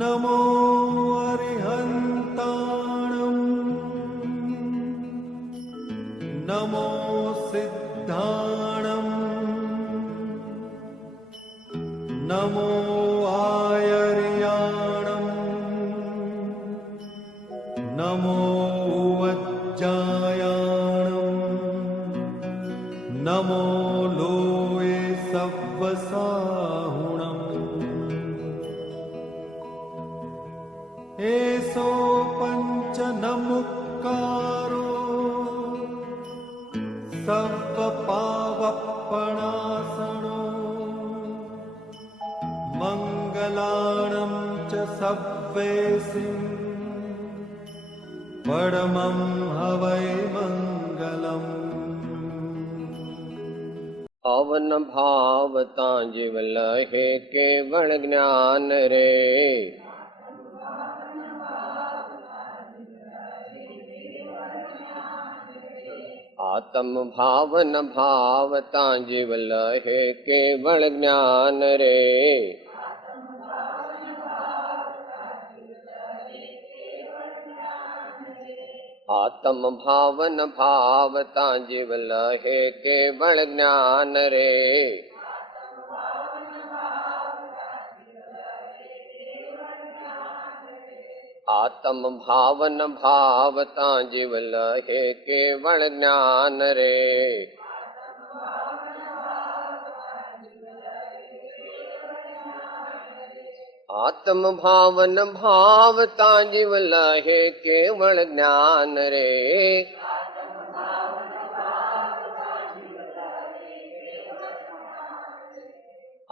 नमो अरिहन्ताणं नमो सिद्धाणं नमो आयर्याणं नमो वज्जायाणं नमो लोये सव्वसाहुणम् एसो पंच नमुक्कारो सर्वपावपणासनो मंगलाणं च सव्वेसिं परमं हवै मंगलम्। अवन भावता जीव लहे केवल ज्ञान रे, आत्म भावन भावता जीव लहे केवल ज्ञान रे, आत्म भावन भावता जीव लहे केवल ज्ञान रे, आत्म भावन भावता जीव लहे केवल ज्ञान रे, आत्म भावन भावता जीव लहे केवल ज्ञान रे,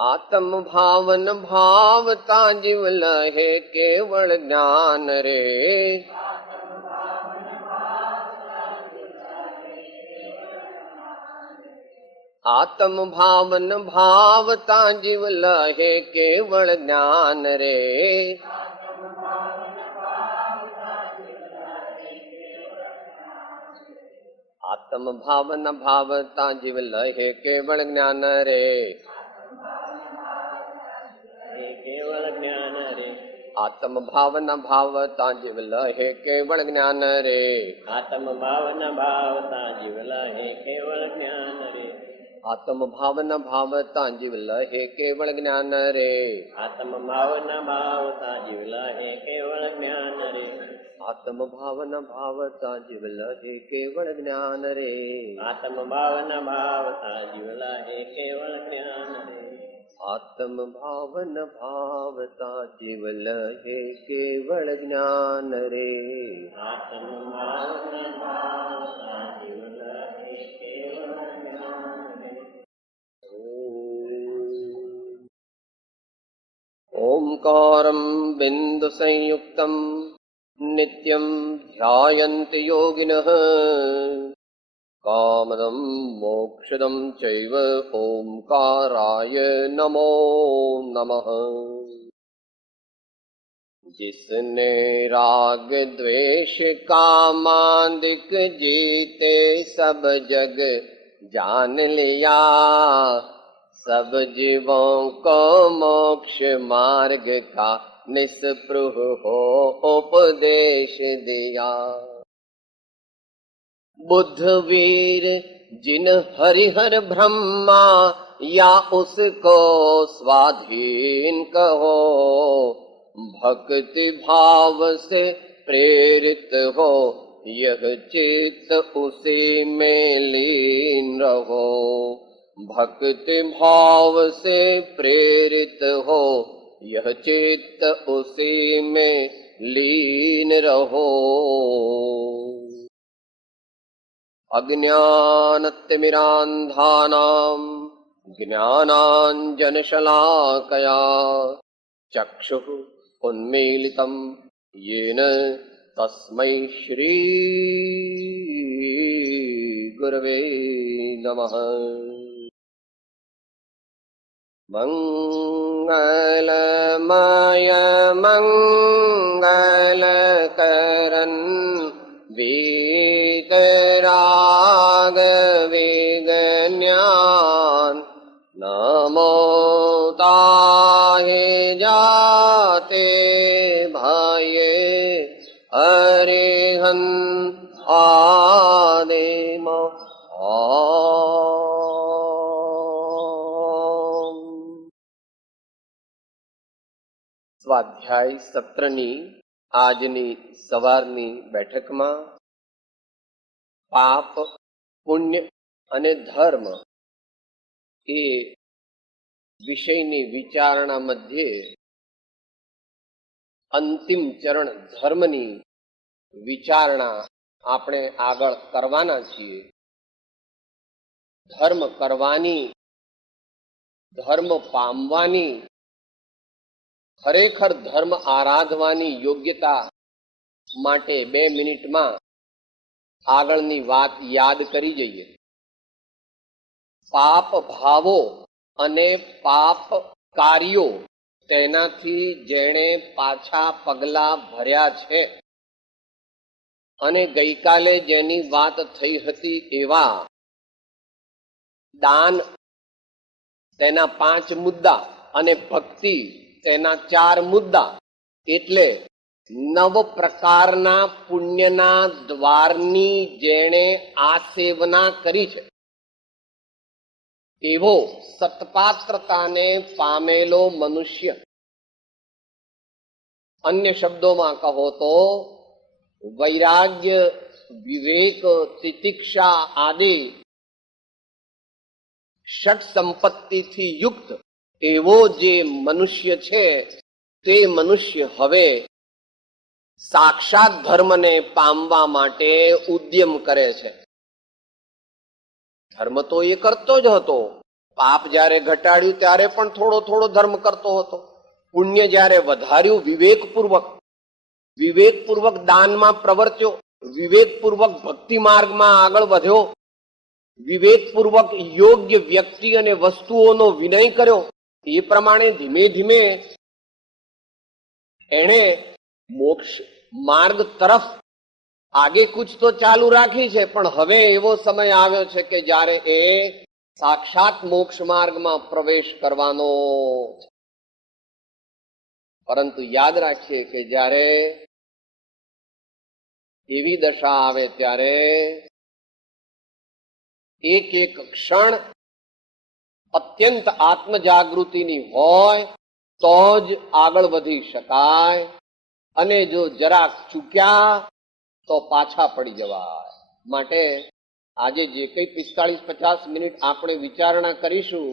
आत्म भावन भावता जीव लहे केवल ज्ञान रे, आत्म भावन भावता जीव लहे केवल ज्ञान रे, आत्म भावन भावता जीव लहे केवल ज्ञान रे, केवल ज्ञान रे, आत्म भावन भावता जीव लहे केवल ज्ञान रे, आत्म भावन भावता जीव लहे केवल ज्ञान रे, आत्म भावन भावता जीव लहे केवल ज्ञान रे, आत्म भावन भावता जीव लहे केवल ज्ञान रे, आत्म भावन भावता जीव लहे केवल ज्ञान रे, आत्म भावन भावता जीव लहे केवल ज्ञान रे, आत्म भावन भावता जीव लहे केवल ज्ञान रे, आत्म भावन भावता जीव लहे केवल ज्ञान रे। ओंकारं बिंदु संयुक्तं नित्यं ध्यायन्ति योगिनः, कामदं मोक्षदं चैव ओंकाराय नमो नमः। जिसने राग द्वेष कामादिक जीते सब जग जान लिया, सब जीवों को मोक्ष मार्ग का निस्पृह हो उपदेश दिया। बुद्ध वीर जिन हरिहर ब्रह्मा या उसको स्वाधीन कहो, भक्ति भाव से प्रेरित हो यह चित्त उसी में लीन रहो, भक्ति भाव से प्रेरित हो यह चित्त उसी में लीन रहो। अज्ञानतिमिरान्धानां ज्ञानाञ्जनशलाकया चक्षुः उन्मीलितं येन तस्मै श्री गुरवे नमः। मंगलमय मंगलकरन् वीतराग विज्ञान नमो ताहि जाते ભાઈએ હરિહન આદેમ સ્વાધ્યાય સત્રની આજની સવારની બેઠકમાં પાપ, પુણ્ય અને ધર્મ એ વિષયની વિચારણા મધ્યે અંતિમ ચરણ ધર્મની વિચારણા આપણે આગળ કરવાના છીએ. ધર્મ કરવાની, ધર્મ પામવાની, ખરેખર ધર્મ આરાધવાની યોગ્યતા માટે 2 મિનિટમાં આગળની વાત યાદ કરી જઈએ. પાપ ભાવો અને પાપ કાર્યો તેનાથી જેણે પાછા પગલા ભર્યા છે અને ગઈકાલે જેની વાત થઈ હતી એવા દાન તેના 5 મુદ્દા અને ભક્તિ તેના 4 મુદ્દા, એટલે 9 પ્રકારના પુણ્યના દ્વારની જેણે આસેવના કરી છે એવો સત્પાત્રતાને પામેલો મનુષ્ય, અન્ય શબ્દોમાં કહો તો વૈરાગ્ય, વિવેક, તિતિક્ષા આદિ ષટ સંપત્તિથી યુક્ત એવો જે મનુષ્ય છે તે મનુષ્ય હવે સાક્ષાત ધર્મને પામવા માટે ઉદ્યમ કરે છે. ધર્મ તો એ કરતો જ હતો. પાપ જ્યારે ઘટાડ્યું ત્યારે પણ થોડો થોડો ધર્મ કરતો હતો. પુણ્ય જ્યારે વધાર્યું વિવેકપૂર્વક દાનમાં પ્રવર્ત્યો, વિવેકપૂર્વક ભક્તિ માર્ગમાં આગળ વધ્યો, વિવેકપૂર્વક યોગ્ય વ્યક્તિ અને વસ્તુઓનો વિનય કર્યો. એ પ્રમાણે ધીમે ધીમે એણે મોક્ષ માર્ગ તરફ આગે કુછ તો ચાલુ રાખી છે, પણ હવે એવો સમય આવ્યો છે કે જ્યારે એ સાક્ષાત મોક્ષ માર્ગમાં પ્રવેશ કરવાનો છે. પરંતુ યાદ રાખીએ કે જ્યારે એવી દશા આવે ત્યારે એક એક ક્ષણ અત્યંત આત્મજાગૃતિની હોય તો જ આગળ વધી શકાય, અને જો જરાક ચૂક્યા તો પાછા પડી જવાય. માટે આજે જે કંઈ 45-50 મિનિટ આપણે વિચારણા કરીશું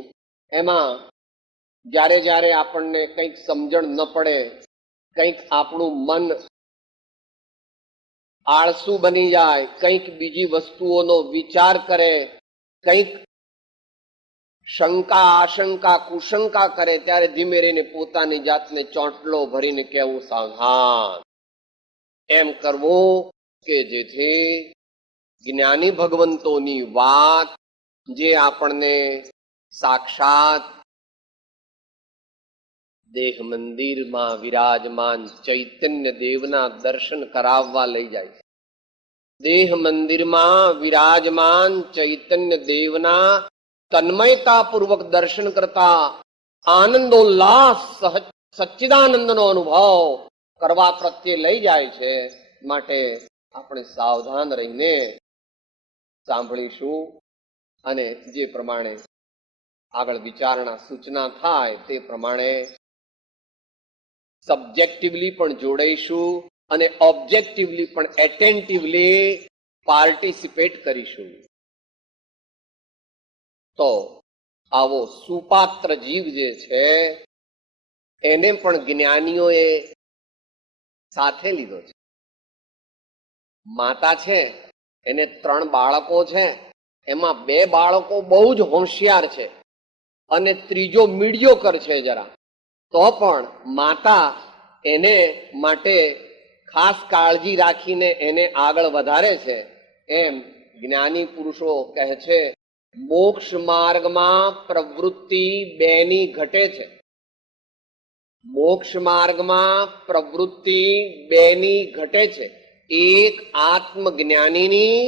એમાં જ્યારે જ્યારે આપણને કંઈક સમજણ ન પડે, કંઈક આપણું મન આળસુ બની જાય, કંઈક બીજી વસ્તુઓનો વિચાર કરે, કંઈક શંકા, આશંકા, કુશંકા કરે, ત્યારે ધીમે રહીને પોતાની જાતને ચોંટલો ભરીને કહેવું, સાવધાન, એમ કરવું કે જેથી જ્ઞાની ભગવંતોની વાત જે આપણને સાક્ષાત દેહ મંદિરમાં વિરાજમાન ચૈતન્ય દેવના દર્શન કરાવવા લઈ જાય છે. દેહ મંદિરમાં વિરાજમાન ચૈતન્ય દેવના તન્મયતાપૂર્વક દર્શન કરતા આનંદોલ્લાસ સચ્ચિદાનંદનો અનુભવ કરવા પ્રત્યે લઈ જાય છે. માટે આપણે સાવધાન રહીને સાંભળીશું અને જે પ્રમાણે આગળ વિચારણા સૂચના થાય તે પ્રમાણે સબ્જેક્ટિવલી પણ જોડાઈશું અને ઓબ્જેક્ટિવલી પણ એટેન્ટિવલી પાર્ટિસિપેટ કરીશું. તો આવો સુપાત્ર જીવ જે છે એને પણ જ્ઞાનીઓએ સાથે લીધો છે. માતા છે એને 3 બાળકો છે, એમાં 2 બાળકો બહુ જ હોશિયાર છે અને ત્રીજો મીડિયોકર છે જરા, તો પણ માતા એને માટે ખાસ કાળજી રાખીને એને આગળ વધારે છે. એમ જ્ઞાની પુરુષો કહે છે મોક્ષ માર્ગમાં પ્રવૃત્તિ 2ની ઘટે છે. મોક્ષ માર્ગમાં પ્રવૃત્તિ 2ની ઘટે છે, એક આત્મજ્ઞાનીની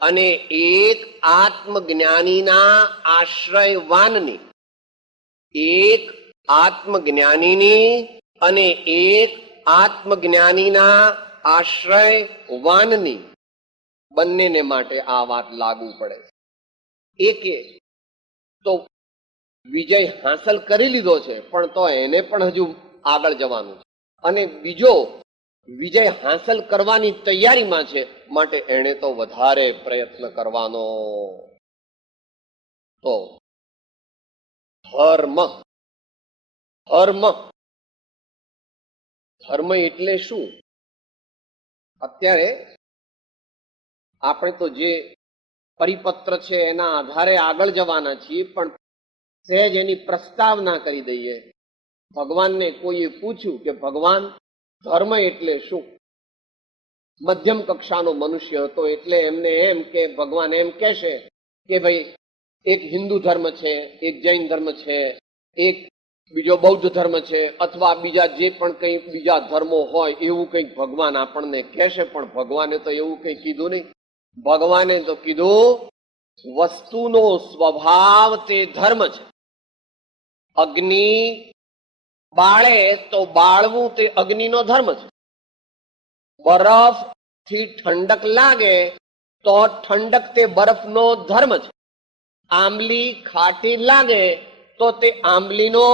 અને એક આત્મજ્ઞાનીના આશ્રયવાનની. એક આત્મજ્ઞાનીની અને એક આત્મજ્ઞાનીના આશ્રયવાનની બંનેને માટે આ વાત લાગુ પડે છે. એકે તો વિજય હાંસલ કરી લીધો છે, પણ તો એને પણ હજુ આગળ જવાનું છે, અને બીજો વિજય હાંસલ કરવાની તૈયારીમાં છે, માટે એને તો વધારે પ્રયત્ન કરવાનો. તો ધર્મ ધર્મ ધર્મ એટલે શું? અત્યારે આપણે તો જે પરિપત્ર છે એના આધારે આગળ જવાના છીએ, પણ સહેજ એની પ્રસ્તાવના કરી દઈએ. ભગવાનને કોઈએ પૂછ્યું કે ભગવાન ધર્મ એટલે શું? મધ્યમ કક્ષાનો મનુષ્ય હતો, એટલે એમને એમ કે ભગવાન એમ કહેશે કે ભાઈ એક હિન્દુ ધર્મ છે, એક જૈન ધર્મ છે, એક બીજો બૌદ્ધ ધર્મ છે, અથવા બીજા જે પણ કંઈ બીજા ધર્મો હોય એવું કંઈક ભગવાન આપણને કહેશે. પણ ભગવાને તો એવું કંઈ કીધું નહીં. ભગવાને તો કીધું વસ્તુનો સ્વભાવ તે ધર્મ છે. અગ્નિ બાળે તો બાળવું તે અગ્નિનો ધર્મ છે. બરફથી ઠંડક લાગે તો ઠંડક તે બરફનો ધર્મ છે. આંબલી ખાટી લાગે તો તે આંબલીનો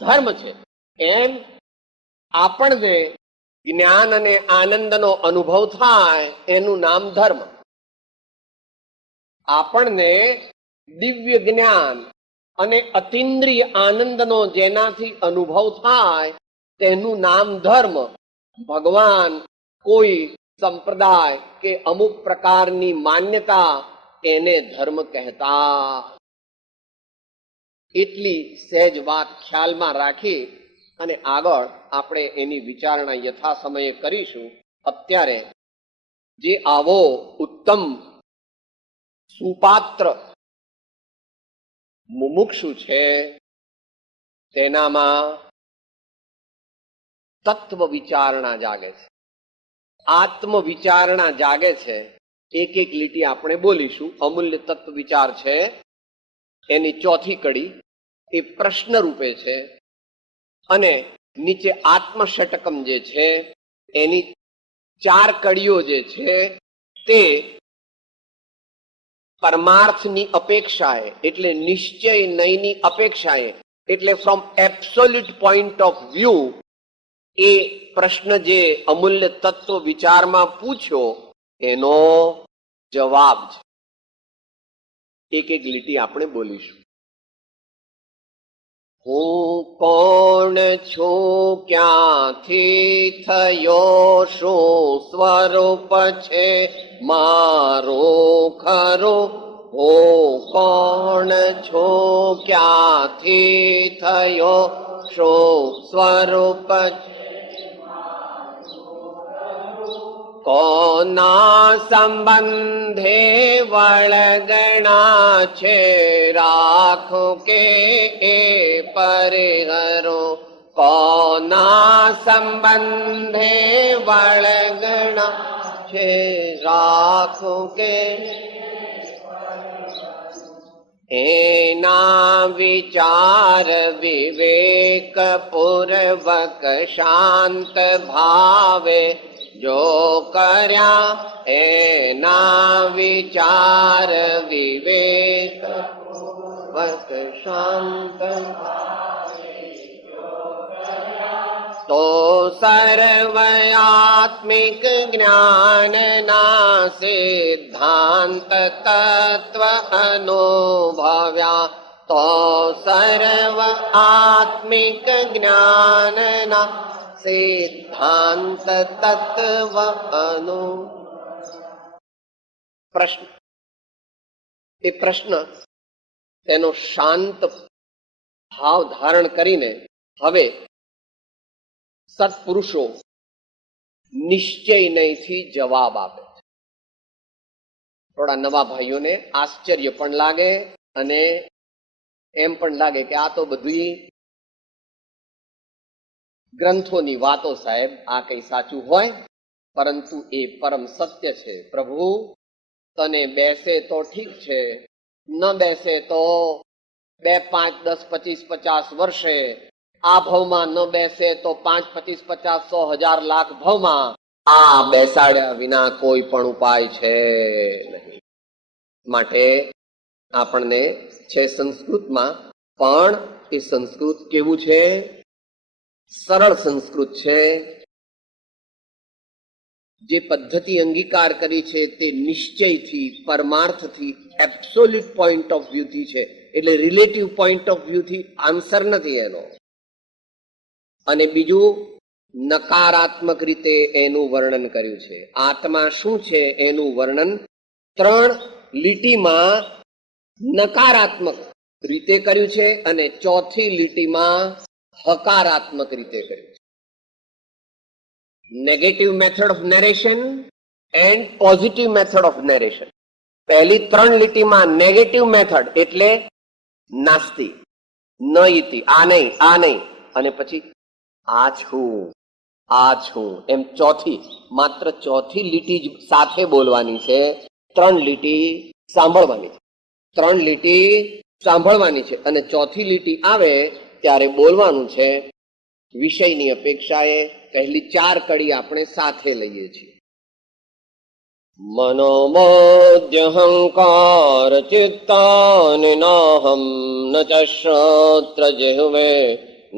ધર્મ છે. એમ આપણને જ્ઞાન અને આનંદનો અનુભવ થાય એનું નામ ધર્મ. આપણને દિવ્ય જ્ઞાન અને અતિન્દ્રિય આનંદનો જેનાથી અનુભવ થાય તેનું નામ ધર્મ. ભગવાન કોઈ સંપ્રદાય કે અમુક પ્રકારની માન્યતા એને ધર્મ કહેતા. એટલી સહેજ વાત ખ્યાલમાં રાખી અને આગળ આપણે એની વિચારણા યથા સમયે કરીશું. અત્યારે જે આવો ઉત્તમ સુપાત્ર મુમુક્ષુ છે તેનામાં તત્વ વિચારણા જાગે છે, આત્મ વિચારણા જાગે છે. એક એક લીટી આપણે બોલીશું. અમૂલ્ય તત્વ વિચાર છે એની ચોથી કડી એ પ્રશ્ન રૂપે છે, અને નીચે આત્મષટકમ જે છે એની 4 કડીઓ જે છે તે પરમાર્થની અપેક્ષાએ, એટલે નિશ્ચય નયની અપેક્ષાએ, એટલે from absolute point of view એ પ્રશ્ન જે અમૂલ્ય તત્વ વિચારમાં પૂછ્યો એનો જવાબ છે. એક એક લીટી આપણે બોલીશું. હું કોણ છું, ક્યાંથી થયો, શું સ્વરૂપ છે મારું ખરું? હું કોણ છું, ક્યાંથી થયો, શું સ્વરૂપ છે? કોના સંબંધે વળગણા છે, રાખું કે એ પરિહરો? કોના સંબંધે વળગણા છે, રાખું કે એના વિચાર વિવેક પૂર્વક શાંત ભાવે જો કર્યા, એના વિચાર વિવેક પૂર્વક શાંત તો સર્વયાત્મિક જ્ઞાનના સિદ્ધાંત તત્વ અનુભવ્યા. તો સર્વ આત્મિક જ્ઞાનના સિદ્ધાંત તત્વ અનુ. પ્રશ્ન એ પ્રશ્ન તેનો શાંત ભાવ ધારણ કરીને હવે સત્પુરુષો નિશ્ચય નહીંથી જવાબ આપે છે. થોડા નવા ભાઈઓને આશ્ચર્ય પણ લાગે અને એમ પણ લાગે કે આ તો બધી ગ્રંથોની વાતો સાહેબ, આ કઈ સાચું હોય? પરંતુ એ પરમ સત્ય છે. પ્રભુ તને બેસે તો ઠીક છે, ન બેસે તો 2, 5, 10, 25, 50 વર્ષે આ ભાવમાં ન બેસે તો 5, 25, 50, 100, 1000, લાખ ભાવમાં આ બેસાડ્યા વિના કોઈ પણ ઉપાય છે નહીં. માટે આપણને છે સંસ્કૃતમાં, પણ એ સંસ્કૃત કેવું છે? સરળ સંસ્કૃત છે. જે પદ્ધતિ અંગીકાર કરી છે તે નિશ્ચયથી, પરમાર્થથી, એબ્સોલ્યુટ પોઈન્ટ ઓફ વ્યૂથી છે. એટલે રિલેટિવ પોઈન્ટ ઓફ વ્યૂથી આન્સર નથી એનો. અને બીજું, નકારાત્મક રીતે એનું વર્ણન કર્યું છે. આત્મા શું છે એનું વર્ણન 3 લીટીમાં નકારાત્મક રીતે કર્યું છે અને 4થી લીટીમાં હકારાત્મક રીતે કર્યું છે. Negative method of narration and positive method of narration. પહેલી 3 લીટીમાં નેગેટિવ મેથડ એટલે નાસ્તિ, ન ઇતિ, આ નહીં, અને પછી આ છું એમ માત્ર ચોથી લીટી જ સાથે બોલવાની છે. 3 લીટી સાંભળવાની છે. 3 લીટી સાંભળવાની છે અને ચોથી લીટી આવે ત્યારે બોલવાનું છે. વિષયની અપેક્ષાએ પહેલી 4 કડી આપણે સાથે લઈએ છીએ. મનોમોદ્યહંકાર ચિત્તાનિ નાહમ ન ચ શ્રોત્ર જિહ્વે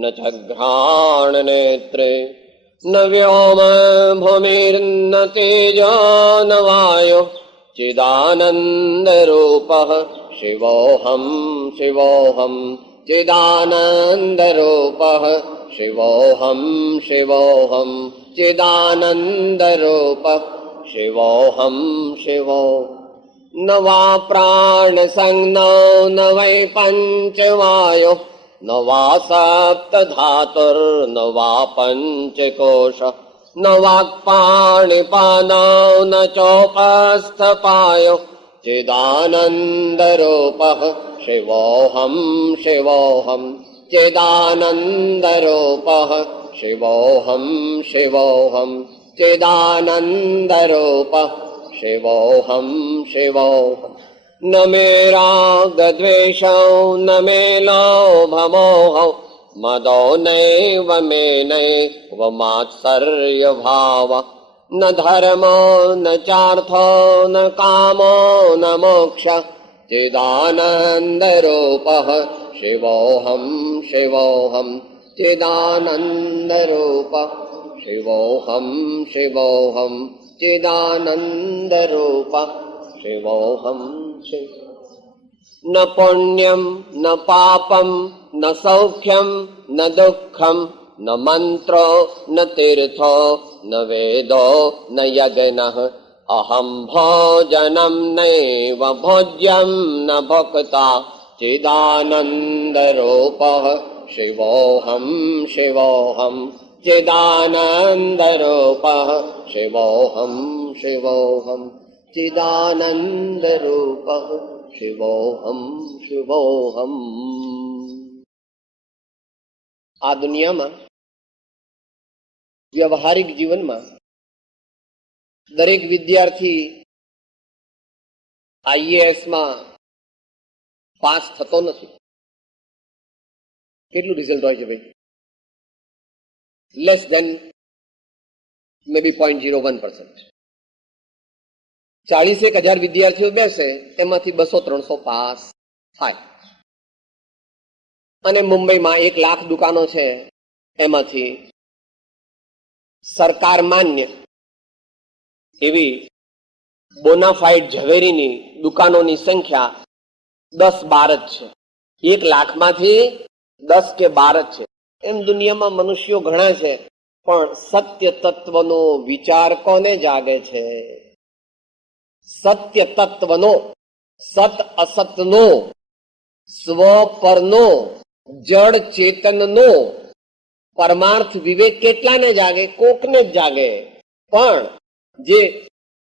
ન ચ ઘ્રાણ નેત્રે ન વ્યોમ ભૂમિર્ન તેજો ન વાયો ચિદાનંદ રૂપઃ શિવોહમ શિવોહમ ચિદાનંદ રૂપઃ શિવોહમ શિવોહમ ચિદાનંદ રૂપઃ શિવોહમ શિવો. ન વા પ્રાણ સંજ્ઞો ન વૈ પંચવાયો ન વા સપ્ત ધાતુર ન વા પંચકોશ ન વાક્પાણિપાનો ન ચોપસ્થ પાયો ચિદાનંદ રૂપઃ શિવોહમ શિવોહમ ચિદાનંદ રૂપઃ શિવોહમ શિવોહમ ચિદાનંદ રૂપઃ શિવોહમ શિવોહમ. ન મે રાગ દ્વેષો ન મે લોભ મોહો મદો નૈવ મે નૈવ માત્સર્ય ભાવ ન ધર્મો ન ચાર્થો ન કામો ન મોક્ષ ચિદાનંદ રૂપઃ શિવોહમ શિવોહમ ચિદાનંદ રૂપઃ શિવોહમ શિવોહમ ચિદાનંદ રૂપઃ શિવોહમ શિવ. ન પુણ્યમ ન પાપમ ન સૌખ્યમ ન દુઃખમ ન મંત્રો ન તીર્થો ન વેદો ન યજ્ઞઃ અહમ ભોજનમ નૈવ ભોજ્યમ ન ભોક્તા ચિદાનંદ રૂપઃ શિવોહમ શિવોહમ ચિદાનંદ રૂપઃ શિવોહમ શિવોહમ ચિદાનંદ રૂપઃ શિવોહમ શિવોહમ. આ દુનિયામાં વ્યવહારિક જીવનમાં દરેક વિદ્યાર્થી આઈએએસમાં પાસ થતો નથી. કેટલું રિઝલ્ટ હોય છે ભાઈ? લેસ ધેન મે બી 0.01%. 40,000 વિદ્યાર્થીઓ બેસે એમાંથી 200-300 પાસ થાય. અને મુંબઈમાં 1 લાખ દુકાનો છે, એમાંથી સરકાર માન્ય એવી બોનાફાઇડ ઝવેરીની દુકાનોની સંખ્યા 10-12 જ છે. 1 લાખમાંથી 10 કે 12 જ છે. એમ દુનિયામાં મનુષ્યો ઘણા છે, પણ સત્ય તત્વનો વિચાર કોને જાગે છે? સત્ય તત્વનો, સત અસતનો, સ્વ પરનો, જડ ચેતનનો પરમાર્થ વિવેક કેટલાને જાગે? કોકને જ જાગે. પણ જે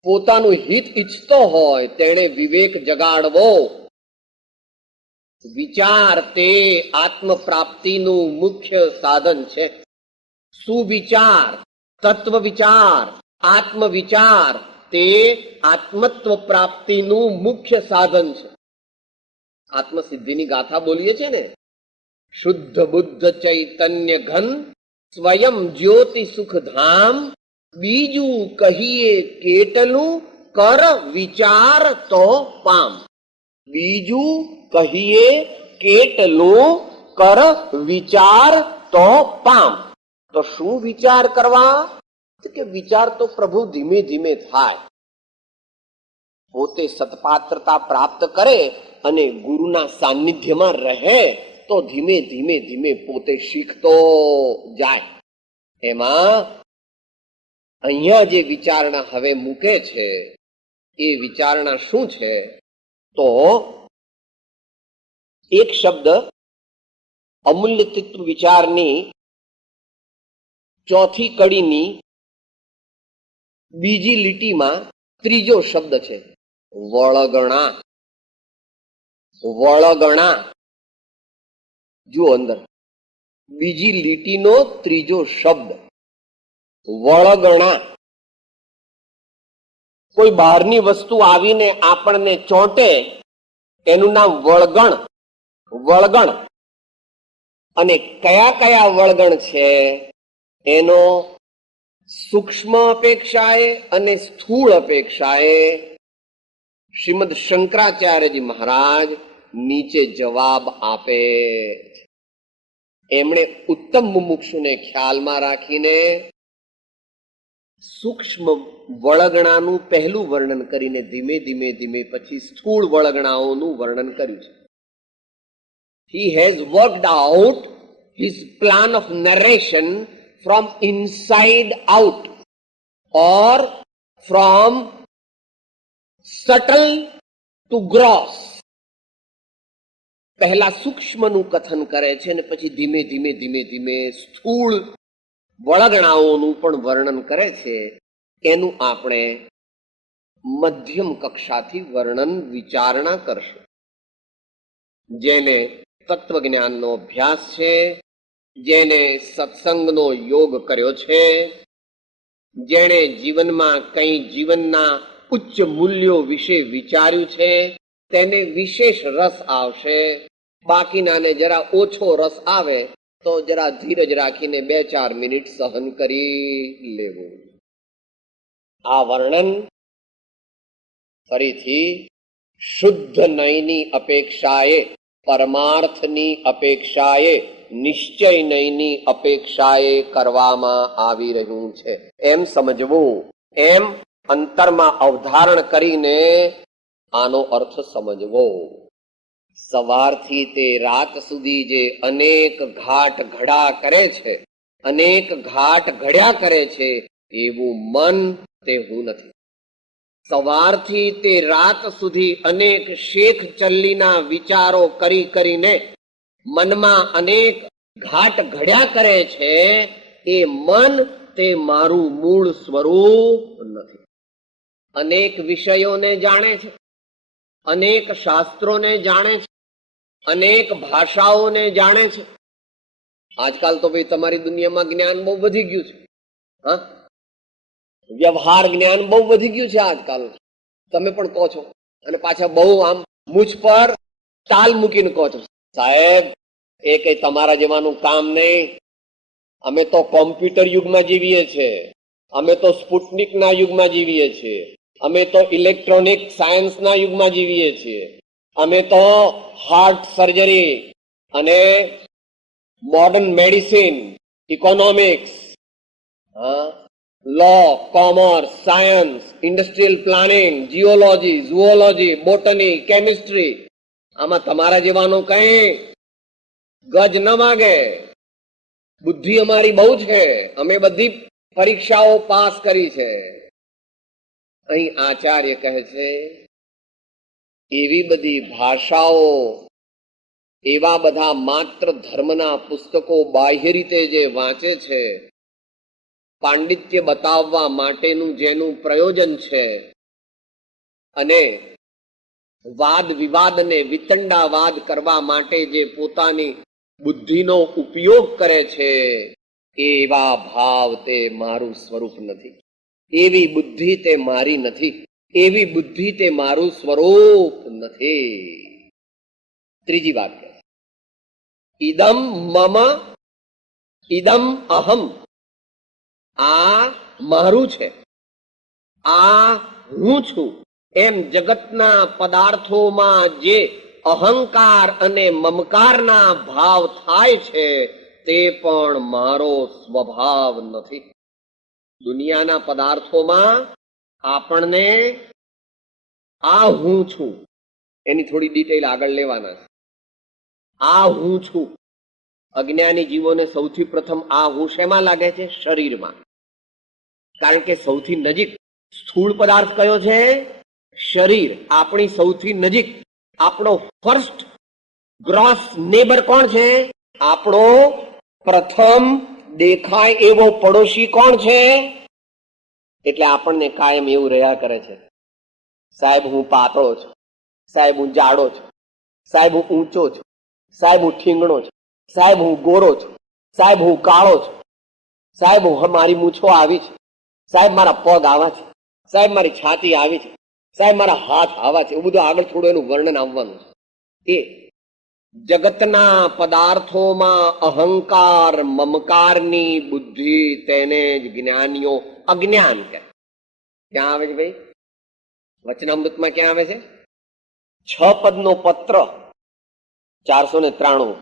પોતાનું હિત ઈચ્છતો હોય તેણે વિવેક જગાડવો. વિચાર તે આત્મ પ્રાપ્તિનું મુખ્ય સાધન છે. સુવિચાર, તત્વ વિચાર, આત્મ વિચાર તે આત્મત્વ પ્રાપ્તિનું મુખ્ય સાધન છે. આત્મસિદ્ધિની ગાથા બોલીએ છે ને, શુદ્ધ બુદ્ધ ચૈતન્ય ઘન સ્વયં જ્યોતિ સુખ ધામ બીજું કહીએ કેટલું કર વિચાર તો પામ. બીજું કહીએ કેટલું કર વિચાર તો પામ. તો શું વિચાર કરવા? કે વિચાર તો પ્રભુ ધીમે ધીમે થાય. પોતે સત્પાત્રતા પ્રાપ્ત કરે અને ગુરુના સાનિધ્યમાં રહે તો ધીમે ધીમે ધીમે પોતે શીખતો જાય. એમાં અહીંયા જે વિચારણા હવે મૂકે છે એ વિચારણા શું છે? તો એક શબ્દ અમૂલ્ય તત્વ વિચારની ચોથી કડીની બીજી લીટીમાં ત્રીજો શબ્દ છે વળગણા. વળગણા જુઓ અંદર બીજી લીટીનો ત્રીજો શબ્દ વળગણા. કોઈ બહારની વસ્તુ આવીને આપણને ચોંટે એનું નામ વળગણ. વળગણ. અને કયા કયા વળગણ છે? એનો સૂક્ષ્મ અપેક્ષાએ અને સ્થૂળ અપેક્ષાએ શ્રીમદ શંકરાચાર્યજી મહારાજ નીચે જવાબ આપે. એમણે ઉત્તમ મુમુક્ષુને ખ્યાલમાં રાખીને સૂક્ષ્મ વળગણાનું પહેલું વર્ણન કરીને ધીમે ધીમે ધીમે પછી સ્થૂળ વળગણાઓનું વર્ણન કર્યું છે. He has worked out his plan of narration from inside out or from subtle to gross. પહેલા સૂક્ષ્મનું કથન કરે છે અને પછી ધીમે ધીમે ધીમે ધીમે સ્થૂળ વળગણાઓનું પણ વર્ણન કરે છે. એનું આપણે મધ્યમ કક્ષાથી વર્ણન વિચારણા કરશું. જેને તત્વજ્ઞાનનો અભ્યાસ છે, જેને સત્સંગનો યોગ કર્યો છે, જેણે જીવનમાં કંઈ જીવનના ઉચ્ચ મૂલ્યો વિશે વિચાર્યું છે, તેને વિશેષ રસ આવશે. બાકીનાને જરા ઓછો રસ આવે તો જરા ધીરજ રાખીને 2-4 મિનિટ સહન કરી લેવું. આ વર્ણન ફરીથી શુદ્ધ નયની અપેક્ષાએ, પરમાર્થની અપેક્ષાએ, નિશ્ચય નયની અપેક્ષાએ કરવામાં આવી રહ્યું છે એમ સમજવું. એમ અંતરમાં અવધારણ કરીને આનો અર્થ સમજવો. સવારથી તે રાત સુધી જે અનેક ઘાટ ઘડા કરે છે, અનેક ઘાટ ઘડ્યા કરે છે, એવું મન તે હું નથી. સવારથી તે રાત સુધી અનેક શેખ ચલ્લીના વિચારો કરી કરીને મનમાં અનેક ઘાટ ઘડ્યા કરે છે, એ મન તે મારું મૂળ સ્વરૂપ નથી. અનેક વિષયોને જાણે છે, અનેક શાસ્ત્રોને જાણે છે, અનેક ભાષાઓને જાણે છે. આજકાલ તો ભાઈ તમારી દુનિયામાં જ્ઞાન બહુ વધી ગયું છે. હા, વ્યવહાર જ્ઞાન બહુ વધી ગયું છે આજકાલ. તમે પણ કહો છો અને પાછા બહુ આમ મુજ પર તાલ મૂકીને કહો છો, સાહેબ એ કઈ તમારા જેવાનું કામ નહીં. અમે તો કોમ્પ્યુટર યુગમાં જીવીએ છીએ, અમે તો સ્પુટનિકના યુગમાં જીવીએ છીએ, અમે તો ઇલેક્ટ્રોનિક સાયન્સના યુગમાં જીવીએ છીએ, અમે તો હાર્ટ સર્જરી અને modern medicine, economics, law, commerce, science, industrial planning, geology, zoology, botany, chemistry, આમાં તમારા જેવાનું કઈ ગજ ન માગે. બુદ્ધિ અમારી બહુ છે, અમે બધી પરીક્ષાઓ પાસ કરી છે. અહીં આચાર્ય કહે છે એવી બધી ભાષાઓ, એવા બધા માત્ર ધર્મના પુસ્તકો બાહ્ય રીતે જે વાંચે છે, પાંડિત્ય બતાવવા માટેનું જેનું પ્રયોજન છે, અને વાદ વિવાદ અને વિતંડાવાદ કરવા માટે જે પોતાની બુદ્ધિનો ઉપયોગ કરે છે, એવા ભાવ તે મારું સ્વરૂપ નથી. એવી બુદ્ધિ તે મારી નથી. એવી બુદ્ધિ તે મારું સ્વરૂપ નથી. ત્રીજી વાત ઇદમ મમ ઇદમ અહમ, આ મારું છે, આ હું છું. એમ જગતના પદાર્થોમાં જે અહંકાર અને મમકારના ભાવ થાય છે તે પણ મારો સ્વભાવ નથી. દુનિયાના પદાર્થોમાં આપણને આ હું છું એની થોડી ડિટેલ આગળ લેવાના છે. આ હું છું, અજ્ઞાની જીવોને સૌથી પ્રથમ આ હું શેમાં લાગે છે? શરીરમાં. કારણ કે સૌથી નજીક સ્થૂળ પદાર્થ કયો છે? શરીર. આપણી સૌથી નજીક આપણો ફર્સ્ટ ગ્રોસ નેબર કોણ છે? આપણો પ્રથમ દેખાય એવો પડોશી કોણ છે? એટલે આપણને કાયમ એવું રહ્યા કરે છે, સાહેબ હું પાતળો છું, સાહેબ હું જાડો છું, સાહેબ હું ઊંચો છું, સાહેબ હું ઠીંગણો છું, સાહેબ હું ગોરો છું, સાહેબ હું કાળો છું, સાહેબ મારી મૂછો આવી છે, સાહેબ મારા પગ આવા છે, સાહેબ મારી છાતી આવી છે, સાહેબ મારા હાથ આવા છે. એવું બધું આગળ થોડું એનું વર્ણન આવવાનું છે. એ જગતના પદાર્થોમાં અહંકાર મમકારની બુદ્ધિ, તેને જ જ્ઞાનીઓ અજ્ઞાન કહે. ક્યાં આવે છે ભાઈ? વચનામૃતમાં ક્યાં આવે છે? 6 પદનો પત્ર 493.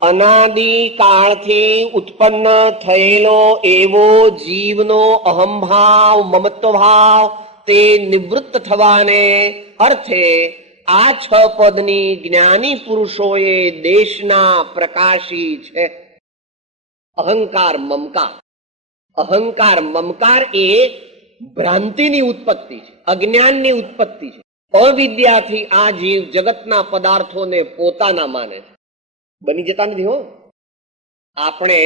અનાદિ કાળથી ઉત્પન્ન થયેલો એવો જીવનો અહંભાવ મમત્વ ભાવ તે નિવૃત્ત થવાને અર્થે આ 6 પદની જ્ઞાની પુરુષોએ દેશના પ્રકાશી છે. અહંકાર મમકાર, અહંકાર મમકાર એ ભ્રાંતિની ઉત્પત્તિ છે, અજ્ઞાનની ઉત્પત્તિ છે. અવિદ્યાથી આ જીવ જગતના પદાર્થોને પોતાના માને છે. બની જતા નથી હો. આપણે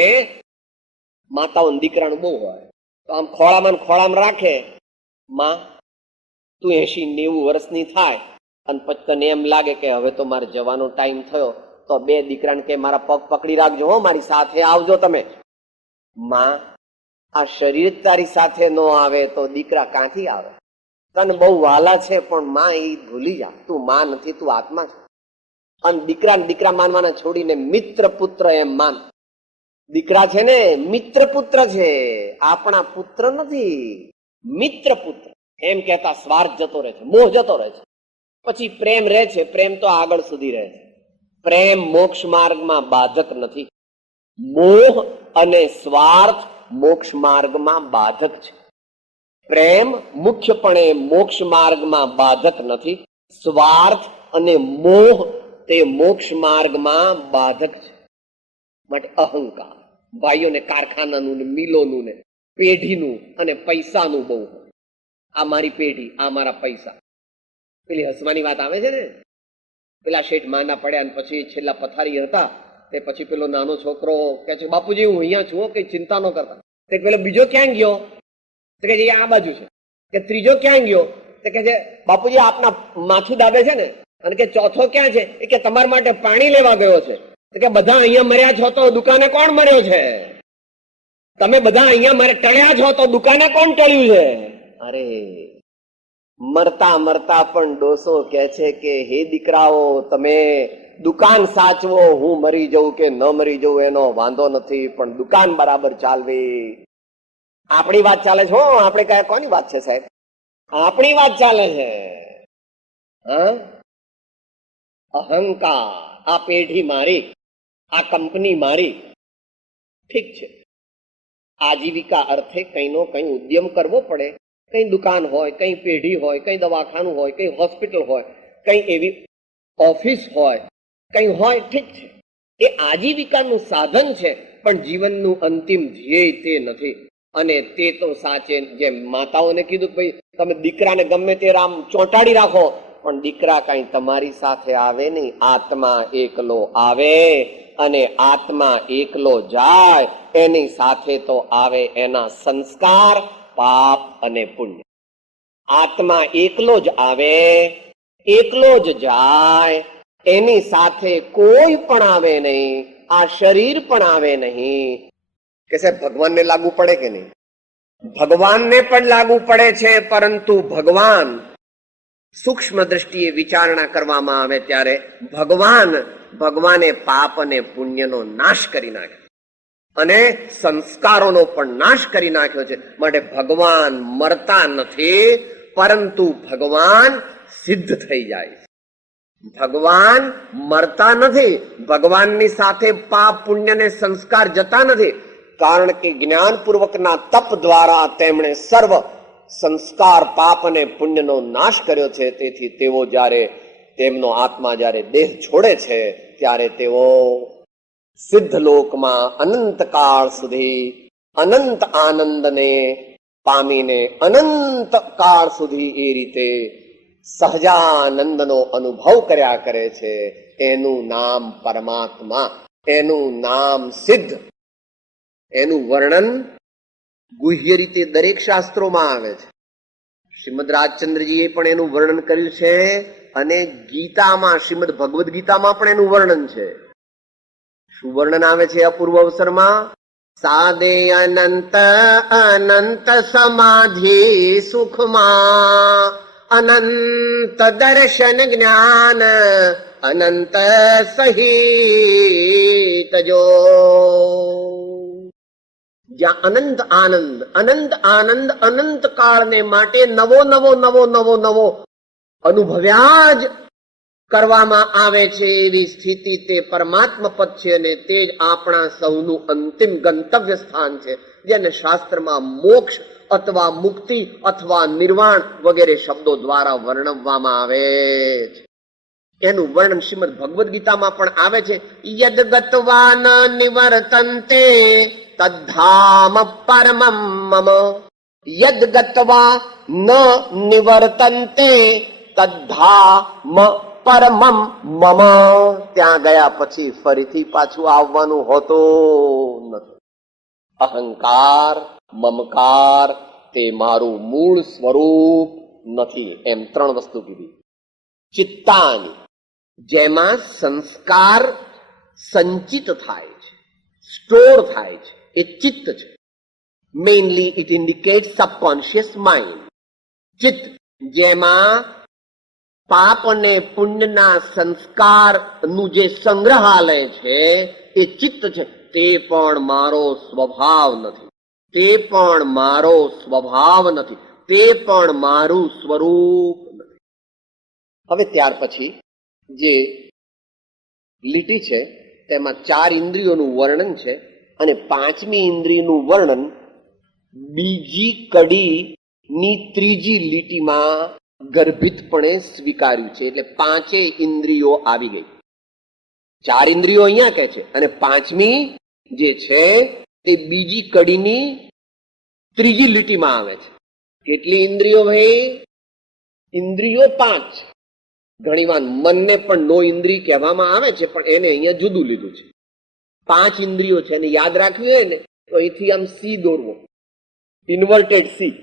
માતાઓ દીકરાનું બહુ હોય તો આમ ખોળામાં રાખે, માં તું 80-90 વર્ષની થાય અને પછી તને એમ લાગે કે હવે તો મારે જવાનો ટાઈમ થયો, તો 2 દીકરાને કે મારા પગ પકડી રાખજો હો, મારી સાથે આવજો તમે. માં આ શરીર તારી સાથે ન આવે તો દીકરા ક્યાંથી આવે? તને બહુ વાલા છે પણ માં એ ભૂલી જા, તું માં નથી, તું આત્મા છે. અને દીકરા માનવાના છોડીને મિત્ર પુત્ર એમ માન. દીકરા છે ને મિત્ર પુત્ર છે, આપણા પુત્ર નથી. મિત્ર પુત્ર એમ કહેતા સ્વાર્થ જતો રહે છે, મોહ જતો રહે છે. પછી પ્રેમ રહે છે, પ્રેમ તો આગળ સુધી રહે છે. પ્રેમ મોક્ષ માર્ગમાં બાધક નથી. મોહ અને સ્વાર્થ મોક્ષ માર્ગમાં બાધક છે. પ્રેમ મુખ્યપણે મોક્ષ માર્ગમાં બાધક નથી. સ્વાર્થ અને મોહ તે મોક્ષ માર્ગમાં બાધક છે. માટે અહંકાર ભાઈઓને કારખાનાનું ને મિલોનું ને પેઢીનું અને પૈસાનું બહુ હોય. આ મારી પેઢી, આ મારા પૈસા. પેલી હસવાની વાત આવે છે ને, પેલા શેઠ માંદા પડ્યા અને પછી છેલ્લા પથારી હતા તે પછી પેલો નાનો છોકરો કે છે બાપુજી હું અહીંયા છું, કઈ ચિંતા ન કરતા. તે પેલો બીજો ક્યાં ગયો? તો કે આ બાજુ છે. કે ત્રીજો ક્યાં ગયો? તો કે છે બાપુજી આપના માથું દાબે છે ને. અને કે ચોથો ક્યાં છે? એ કે તમારા માટે પાણી લેવા ગયો છે. તો કે બધા અહીંયા મર્યા છો તો દુકાને કોણ મર્યો છે? તમે બધા અહીંયા ટળ્યા છો તો દુકાને કોણ ટળ્યું છે? અરે મરતા મરતા પણ ડોસો કે છે કે હે દીકરાઓ તમે દુકાન સાચવો, હું મરી જવું કે ન મરી જવું એનો વાંધો નથી, પણ દુકાન બરાબર ચાલવી. આપણી વાત ચાલે છે હો, આપણે કયા કોની વાત છે સાહેબ? આપણી વાત ચાલે છે. અહંકાર, આ પેઢી મારી, આ કંપની મારી. ઠીક છે, આજીવિકા અર્થે કઈનો કઈ ઉદ્યમ કરવો પડે. કઈ દુકાન હોય, કઈ પેઢી હોય, કઈ દવાખાનું હોય, કઈ હોસ્પિટલ હોય, કઈ એવી ઓફિસ હોય, કઈ હોય. ઠીક છે, એ આજીવિકાનું સાધન છે, પણ જીવનનું અંતિમ ધ્યેય તે નથી. અને તે તો સાચે જેમ માતાઓને કીધું કે ભાઈ તમે દીકરાને ગમે તે રામ ચોંટાડી રાખો, પણ દીકરા કઈ તમારી સાથે આવે નહીં. આત્મા એકલો આવે અને આત્મા એકલો જાય, એની સાથે તો આવે એના સંસ્કાર, પાપ અને પુણ્ય. આત્મા એકલો જ આવે, એકલો જ જાય, એની સાથે કોઈ પણ આવે નહીં. આ શરીર પણ આવે નહીં. કે સાહેબ ભગવાનને લાગુ પડે કે નહીં? ભગવાનને પણ લાગુ પડે છે, પરંતુ ભગવાન સૂક્ષ્મ દ્રષ્ટિએ વિચારણા કરવામાં આવે ત્યારે ભગવાન ભગવાને પાપ અને પુણ્યનો નાશ કરી નાખ્યો અને સંસ્કારોનો પણ નાશ કરી નાખ્યો છે. માટે ભગવાન મરતા નથી, પરંતુ ભગવાન સિદ્ધ થઈ જાય છે. ભગવાન મરતા નથી, ભગવાનની સાથે પાપ પુણ્ય ને સંસ્કાર જતા નથી, કારણ કે જ્ઞાનપૂર્વકના તપ દ્વારા તેમણે સર્વ સંસ્કાર પાપ અને પુણ્યનો નાશ કર્યો છે. તેથી તેઓ જ્યારે તેમનો આત્મા જ્યારે દેહ છોડે છે ત્યારે તેઓ સિદ્ધ લોકમાં અનંત કાળ સુધી અનંત આનંદને પામીને અનંત કાળ સુધી એ રીતે સહજાનંદનો અનુભવ કર્યા કરે છે. એનું નામ પરમાત્મા, એનું નામ સિદ્ધ. એનું વર્ણન ગુહ્ય રીતે દરેક શાસ્ત્રોમાં આવે છે. શ્રીમદ રાજચંદ્રજીએ પણ એનું વર્ણન કર્યું છે અને ગીતામાં, શ્રીમદ ભગવદ્ ગીતામાં પણ એનું વર્ણન છે. શું વર્ણન આવે છે અપૂર્વ અવસરમાં? સાદે અનંત અનંત સમાધિ સુખમાં અનંત દર્શન જ્ઞાન અનંત સહિત જો. જ્યાં અનંત આનંદ અનંત કાળને માટે નવો નવો નવો નવો નવો અનુભવ્યા જ કરવામાં આવે છે એવી સ્થિતિ તે પરમાત્મા પદ છે અને તે જ આપણા સૌનું અંતિમ ગંતવ્ય સ્થાન છે, જેને શાસ્ત્રમાં મોક્ષ અથવા મુક્તિ અથવા નિર્વાણ વગેરે શબ્દો દ્વારા વર્ણવવામાં આવે છે. એનું વર્ણન શ્રીમદ ભગવદ્ ગીતામાં પણ આવે છે. યદ ગત્વા ન નિવર્તન્તે તદ્ધામ પરમં મમ. યદ ગત્વા ન નિવર્તન્તે તદ્ધામ પરમમ મમ. ત્યાં ગયા પછી ફરીથી પાછું આવવાનું હોતું નથી. અહંકાર, મમકાર તે મારું મૂળ સ્વરૂપ નથી. એમ ત્રણ વસ્તુ કીધી. ચિત્તાની, જેમાં સંસ્કાર સંચિત થાય છે, સ્ટોર થાય છે, એ ચિત્ત છે. Mainly it indicate subconscious mind. ચિત્ત, જેમાં પાપ અને પુણ્યના સંસ્કારનું જે સંગ્રહાલય છે એ ચિત્ત છે. તે પણ મારો સ્વભાવ નથી, તે પણ મારો સ્વભાવ નથી, તે પણ મારું સ્વરૂપ નથી. હવે ત્યાર પછી જે લીટી છે તેમાં 4 ઇન્દ્રિયોનું વર્ણન છે અને 5મી ઇન્દ્રિયનું વર્ણન બીજી કડીની 3જી લીટીમાં ગર્ભિતપણે સ્વીકાર્યું છે. એટલે 5 ઇન્દ્રિયો આવી ગઈ. 4 ઇન્દ્રિયો અહીંયા કે છે અને 5મી જે છે તે બીજી કડીની 3જી લીટીમાં આવે છે. કેટલી ઇન્દ્રિયો ભાઈ? ઇન્દ્રિયો 5. ઘણીવાર મનને પણ નો ઇન્દ્રિય કહેવામાં આવે છે, પણ એને અહીંયા જુદું લીધું છે. 5 ઇન્દ્રિયો છે અને યાદ રાખવી હોય ને તો અહીંથી આમ સી દોરવો, ઇન્વર્ટેડ સી.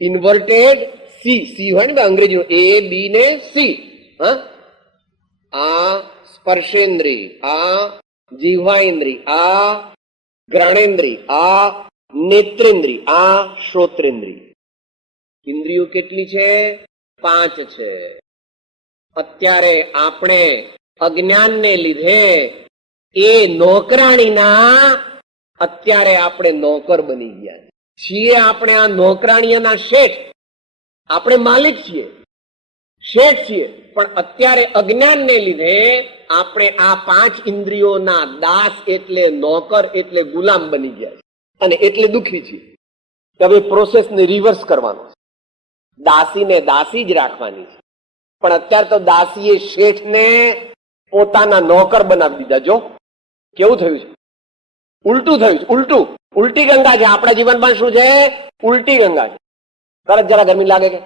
ઇન્વર્ટેડ સી હોય ને અંગ્રેજીનો એ બી ને સી. આ સ્પર્શેન્દ્રિય, આ જીહ્વાઇન્દ્રિય, આ ઘ્રાણેન્દ્રિય, આ નેત્રેન્દ્રિય, આ શ્રોત્રેન્દ્રિય. ઇન્દ્રિયો કેટલી છે? 5 છે. અત્યારે આપણે અજ્ઞાનને લીધે એ નોકરાણીના અત્યારે આપણે નોકર બની ગયા છીએ. આપણે આ નોકરાણીના શેઠ, આપણે માલિક છીએ, શેઠ છીએ, પણ અત્યારે અજ્ઞાનને લીધે આપણે આ 5 ઇન્દ્રિયોના દાસ એટલે નોકર એટલે ગુલામ બની ગયા છે અને એટલે દુઃખી છીએ. હવે પ્રોસેસને રિવર્સ કરવાનો છે. દાસીને દાસી જ રાખવાની છે, પણ અત્યારે તો દાસીએ શેઠને પોતાના નોકર બનાવી દીધા. જો કેવું થયું છે, ઉલટું થયું છે. ઉલટી ગંગા છે આપણા જીવનમાં. શું છે? ઉલટી ગંગા છે. તરત જરા ગરમી લાગે કે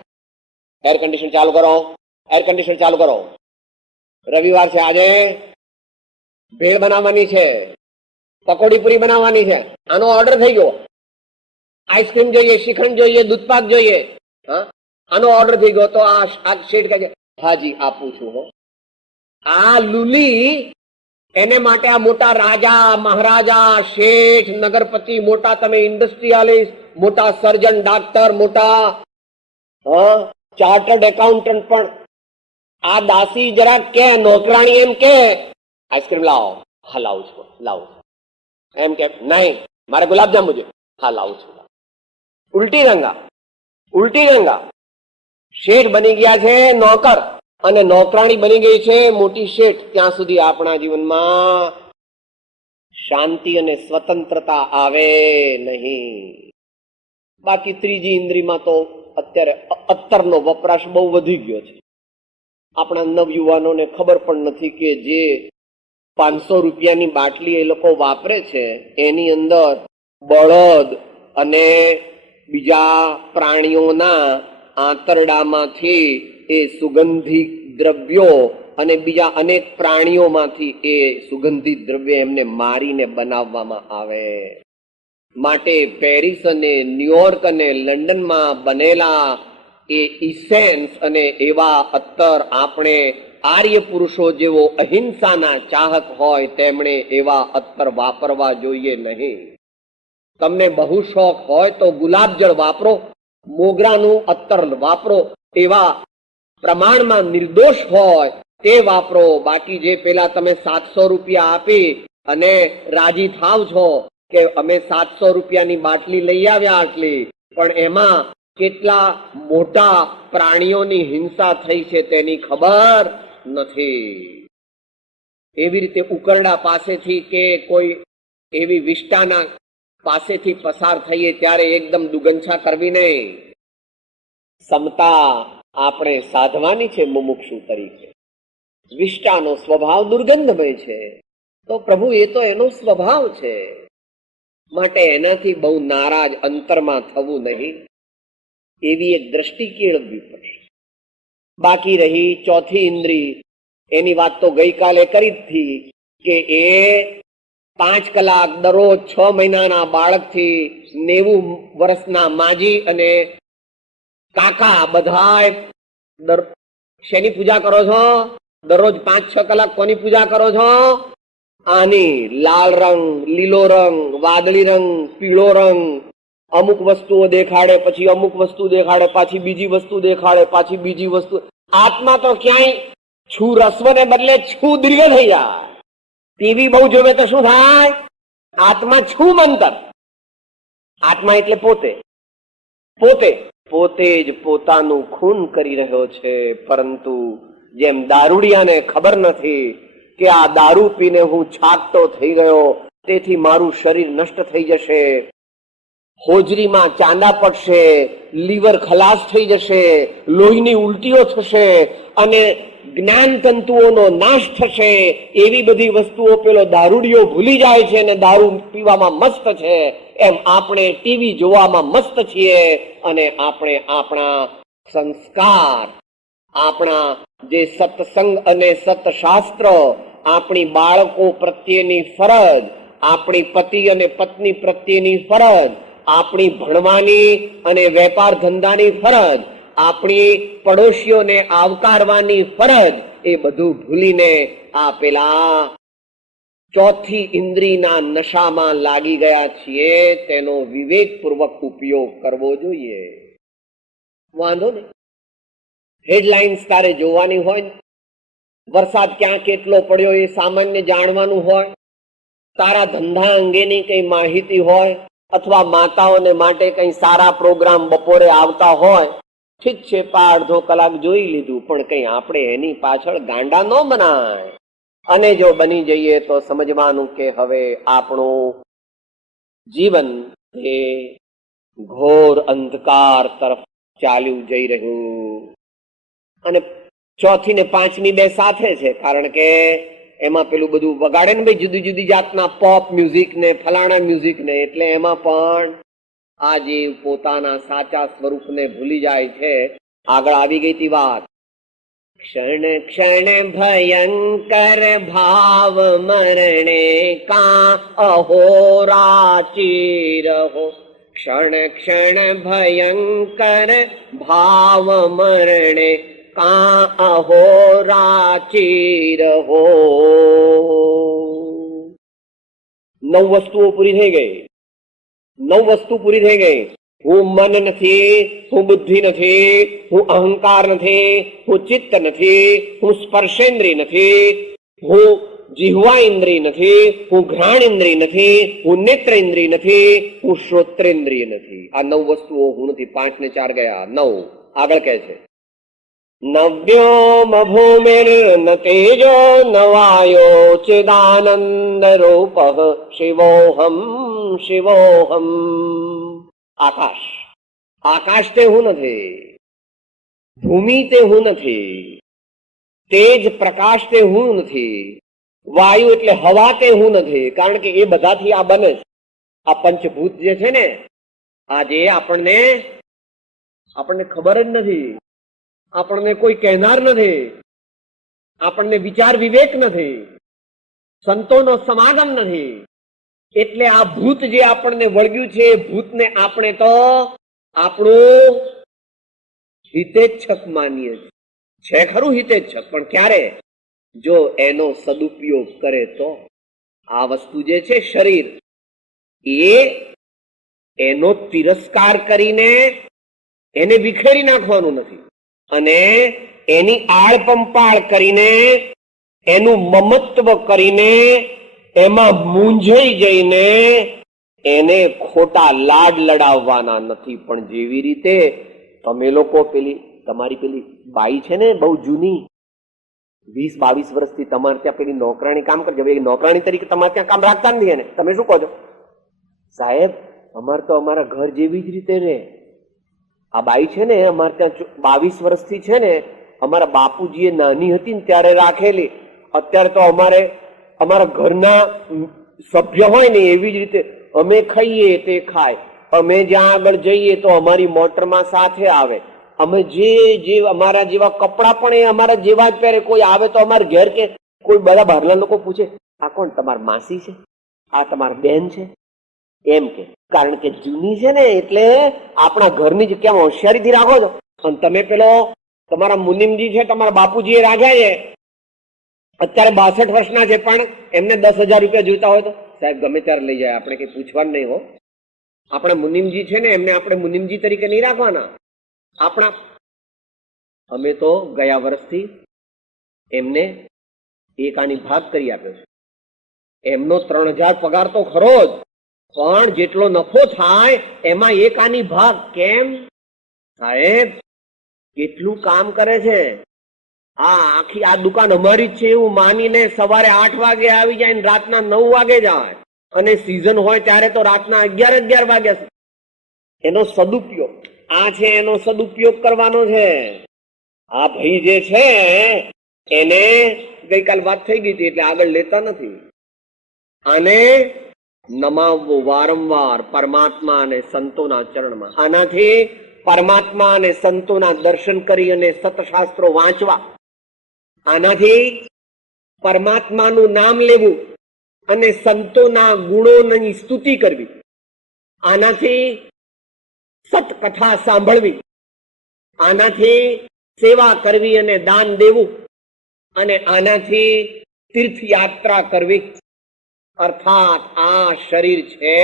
એર કન્ડિશન ચાલુ કરો, એર કન્ડિશન ચાલુ કરો. રવિવાર છે, આજે ભેળ બનાવવાની છે, પકોડી પૂરી બનાવવાની છે, આનો ઓર્ડર થઈ ગયો. આઈસ્ક્રીમ જોઈએ, શ્રીખંડ જોઈએ, દૂધપાક જોઈએ, આનો ઓર્ડર થઈ ગયો. તો આ શેઠ કહે છે હાજી આપું છું. હો આ લુલી એને માટે આ મોટા રાજા મહારાજા શેઠ નગરપતિ, મોટા તમે ઇન્ડસ્ટ્રીયાલિસ્ટ, મોટા સર્જન ડાક્ટર, મોટા ચાર્ટર્ડ એકાઉન્ટન્ટ, પણ આ દાસી જરા કે નોકરાણી એમ કે આઈસ્ક્રીમ લાવો, હા લાવું છું, લાવું છું. એમ કે નહીં મારે ગુલાબજાંબુ જોઈએ, હા લાવું છું. ઉલટી ગંગા. શેઠ બની ગયા છે નોકર અને નોકરાણી બની ગઈ છે મોટી શેઠ. ત્યાં સુધી આપણા જીવનમાં શાંતિ અને સ્વતંત્રતા આવે નહીં. બાકી ત્રીજી ઇન્દ્રિયમાં તો અત્યારે અત્તરનો વપરાશ બહુ વધી ગયો છે. આપણા નવયુવાનોને ખબર પણ નથી કે જે 500 રૂપિયાની બાટલી એ લોકો વાપરે છે એની અંદર બળદ અને બીજા પ્રાણીઓના આંતરડામાંથી એ સુગંધિત દ્રવ્યો અને બીજા અનેક પ્રાણીઓમાંથી એ સુગંધિત દ્રવ્ય એમને મારીને બનાવવામાં આવે. માટે પેરિસ અને ન્યુયોર્ક અને લંડનમાં બનેલા એ ઇસેન્સ અને એવા અત્તર આપણે આર્ય પુરુષો જેવો અહિંસાના ચાહક હોય તેમણે એવા અત્તર વાપરવા જોઈએ નહીં. તમને બહુ શોખ હોય તો ગુલાબજળ વાપરો, મોગરાનું અત્તર વાપરો, એવા પ્રમાણમાં નિર્દોષ હોય તે વાપરો. બાકી જે પેલા તમે 700 રૂપિયા આપી અને રાજી થાવ છો કે અમે 700 રૂપિયાની બાટલી લઈ આવ્યા આટલી, પણ એમાં કેટલા મોટા પ્રાણીઓની હિંસા થઈ છે તેની ખબર નથી. એવી રીતે ઉકરડા પાસેથી કે કોઈ એવી વિષ્ટાના પાસેથી પસાર થઈએ ત્યારે એકદમ દુગંછા કરવી નહીં. સમતા આપણે સાધવાની છે મુમુક્ષુ તરીકે. વિષ્ટાનો સ્વભાવ દુર્ગંધમય છે તો પ્રભુ એ તો એનો સ્વભાવ છે, માટે એનાથી બહુ નારાજ અંતરમાં થવું નહીં. એવી એક દ્રષ્ટિ કેળવવી પડશે. બાકી રહી ચોથી ઇન્દ્રી, એની વાત તો ગઈકાલે કરી જ થી કે એ 5 કલાક દરરોજ 6 મહિનાના બાળકથી 90 વર્ષના માજી અને કાકા બધાય શેની પૂજા કરો છો? દરરોજ 5-6 કલાક કોની પૂજા કરો છો? આની. લાલ રંગ, લીલો રંગ, વાદળી રંગ, પીળો રંગ. અમુક વસ્તુઓ દેખાડે, પછી અમુક વસ્તુ દેખાડે, પાછી બીજી વસ્તુ દેખાડે, પાછી બીજી વસ્તુ. આત્મા તો ક્યાંય છું રસ્વને બદલે છું દીર્ઘ થઈ જાય. ટીવી બહુ જોવે તો શું થાય? આત્મા છું મંતર. આત્મા એટલે પોતે જ પોતાનું ખૂન કરી રહ્યો છે, પરંતુ જેમ દારૂડિયાને ખબર નથી કે આ દારૂ પીને હું છાકતો થઈ ગયો, તેથી મારું શરીર નષ્ટ થઈ જશે, હોજરીમાં ચાંદા પડશે, લીવર ખલાસ થઈ જશે, લોહીની ઉલટીઓ થશે અને જ્ઞાન તંતુઓનો નાશ થશે. એવી બધી વસ્તુઓ પેલો દારૂડિયો ભૂલી જાય છે અને દારૂ પીવામાં મસ્ત છે. એમ આપણે ટીવી જોવામાં મસ્ત છીએ અને આપણે આપણા સંસ્કાર, આપણા જે સત્સંગ અને સતશાસ્ત્ર, આપણી બાળકો પ્રત્યેની ફરજ, આપણી પતિ અને પત્ની પ્રત્યેની ફરજ, આપણી ભણવાની અને વેપાર ધંધાની ફરજ, આપણી પડોશીઓને આવકારવાની ફરજ, એ બધું ભૂલીને આ પેલા ચોથી ઇન્દ્રિયના નશામાં લાગી ગયા છીએ. તેનો વિવેકપૂર્વક ઉપયોગ કરવો જોઈએ. વાંધો નહીં, હેડલાઇન્સ તારે જોવાની હોય, વરસાદ ક્યાં કેટલો પડ્યો એ સામાન્ય જાણવાનું હોય, તારા ધંધા અંગેની કઈ માહિતી હોય, અથવા માતાઓને માટે કઈ સારા પ્રોગ્રામ બપોરે આવતા હોય, ઠીક છે, અડધો કલાક જોઈ લીધું, પણ કઈ આપણે એની પાછળ ગાંડા ન બનાય. અને જો બની જઈએ તો સમજવાનું કે હવે આપણું જીવન એ ઘોર અંધકાર તરફ ચાલ્યું જઈ રહ્યું. અને ચોથી ને પાંચમી બે સાથે છે, કારણ કે એમાં પેલું બધું વગાડે ને ભાઈ, જુદી જુદી જાતના પોપ મ્યુઝિક ને ફલાણા મ્યુઝિક ને, એટલે એમાં પણ આ જીવ પોતાના સાચા સ્વરૂપને ભૂલી જાય છે. આગળ આવી ગઈ તી વાત, ક્ષણ ક્ષણ ભયંકર ભાવ મરણે કા અહોરાચી રહો. ક્ષણ ક્ષણ ભયંકર ભાવ મરણે કા અહોરાચી રહો. 9 વસ્તુઓ પૂરી થઈ ગઈ. 9 વસ્તુ પૂરી થઈ ગઈ. હું મન નથી, હું બુદ્ધિ નથી, હું અહંકાર નથી, હું ચિત્ત નથી, હું સ્પર્શેન્દ્રિય નથી, હું જીહવા ઇન્દ્રિય નથી, હું ઘ્રાણ ઇન્દ્રિય નથી, હું નેત્ર ઇન્દ્રિય નથી, હું શ્રોત્રેન્દ્રિય નથી. આ 9 વસ્તુઓ હું નથી. 5 ને 4 ગયા, 9. આગળ કહે છે નવ્યોમ ભૂમિર ન તેજો ન વાયો ચિદાનંદ રૂપ શિવોહમ શિવોહમ. આકાશ, આકાશ તે હું નથી, ભૂમિ તે હું નથી, તેજ પ્રકાશ તે હું નથી, વાયુ એટલે હવા તે હું નથી. કારણ કે એ બધાથી આ બને છે. આ પંચભૂત જે છે ને, આ જે આપણને ખબર જ નથી, આપણને કોઈ કહેનાર નથી, આપણને વિચાર વિવેક નથી, સંતોનો સમાગમ નથી. એટલે આ ભૂત જે આપણને વળગ્યું છે, એ ભૂતને આપણે તો આપણું હિતેચ્છક માનીએ છે. ખરું હિતેચ્છક, પણ ક્યારે? જો એનો સદુપયોગ કરે તો. આ વસ્તુ જે છે શરીર, એનો તિરસ્કાર કરીને એને વિખેરી નાખવાનું નથી, અને એની આળપંપાળ કરીને, એનું મમત્વ કરીને, એમાં મૂંઝાઈ જઈને એને ખોટા લાડ લડાવવાના નથી. પણ જેવી રીતે તમે લોકો તમારી પેલી બાઈ છે ને, બહુ જૂની, 20-22 વર્ષથી તમારે ત્યાં પેલી નોકરાણી કામ કરજો. નોકરાણી તરીકે તમારે ત્યાં કામ રાખતા નથી એને. તમે શું કહો છો? સાહેબ, અમારે તો અમારા ઘર જેવી જ રીતે રહે. આ બાઈ છે ને, અમારે ત્યાં 22 વર્ષથી છે ને, અમારા બાપુજીએ નાની હતી ને ત્યારે રાખેલી. અત્યારે તો અમારા ઘરના સભ્ય હોય ને એવી જ રીતે અમે ખાઈએ તે ખાય, અમે જ્યાં આગળ જઈએ તો અમારી મોટરમાં સાથે આવે, અમે જે અમારા જેવા કપડાં પણ એ અમારા જેવા જ પહેરે. કોઈ આવે તો અમારા ઘેર કે કોઈ બધા બહારના લોકો પૂછે, આ કોણ, તમારી માસી છે, આ તમારી બેન છે, એમ કે. કારણ કે જૂની છે ને, એટલે આપણા ઘરની જ કેમ હોશિયારીથી રાખો છો. અને તમે પેલો તમારા મુનિમજી છે, તમારા બાપુજીએ રાખ્યા છે, અત્યારે 62 વર્ષના છે, પણ એમને 10,000 રૂપિયા જોઈતા હોય તો સાહેબ ગમે ત્યારે લઈ જાય, આપણે કઈ પૂછવાનું નહીં હો. આપણા મુનિમજી છે ને, એમને આપણે મુનિમજી તરીકે નહીં રાખવાના. અમે તો ગયા વર્ષથી એમને 1 આની ભાગ કરી આપ્યો છે. એમનો 3,000 પગાર તો ખરો જ, પણ જેટલો નફો થાય એમાં 1 આની ભાગ. કેમ? સાહેબ કેટલું કામ કરે છે. આખી આ દુકાન અમારી જ છે એવું માનીને સવારે 8 વાગે આવી જાય ને રાતના 9 વાગે જાય, અને સીઝન હોય ત્યારે તો રાતના 11 વાગ્યા. એનો સદુપયોગ આ છે, એનો સદુપયોગ કરવાનો છે. આ ભાઈ જે છે એને ગઈકાલ વાત થઈ ગઈ હતી એટલે આગળ લેતા નથી. આને નમાવવું વારંવાર પરમાત્મા અને સંતોના ચરણમાં. આનાથી પરમાત્મા અને સંતોના દર્શન કરી અને સતશાસ્ત્રો વાંચવા, આનાથી પરમાત્માનું નામ લેવું અને સંતોના ગુણોની સ્તુતિ કરવી, આનાથી સતકથા સાંભળવી, આનાથી સેવા કરવી અને દાન દેવું, અને આનાથી તીર્થયાત્રા કરવી. અર્થાત આ શરીર છે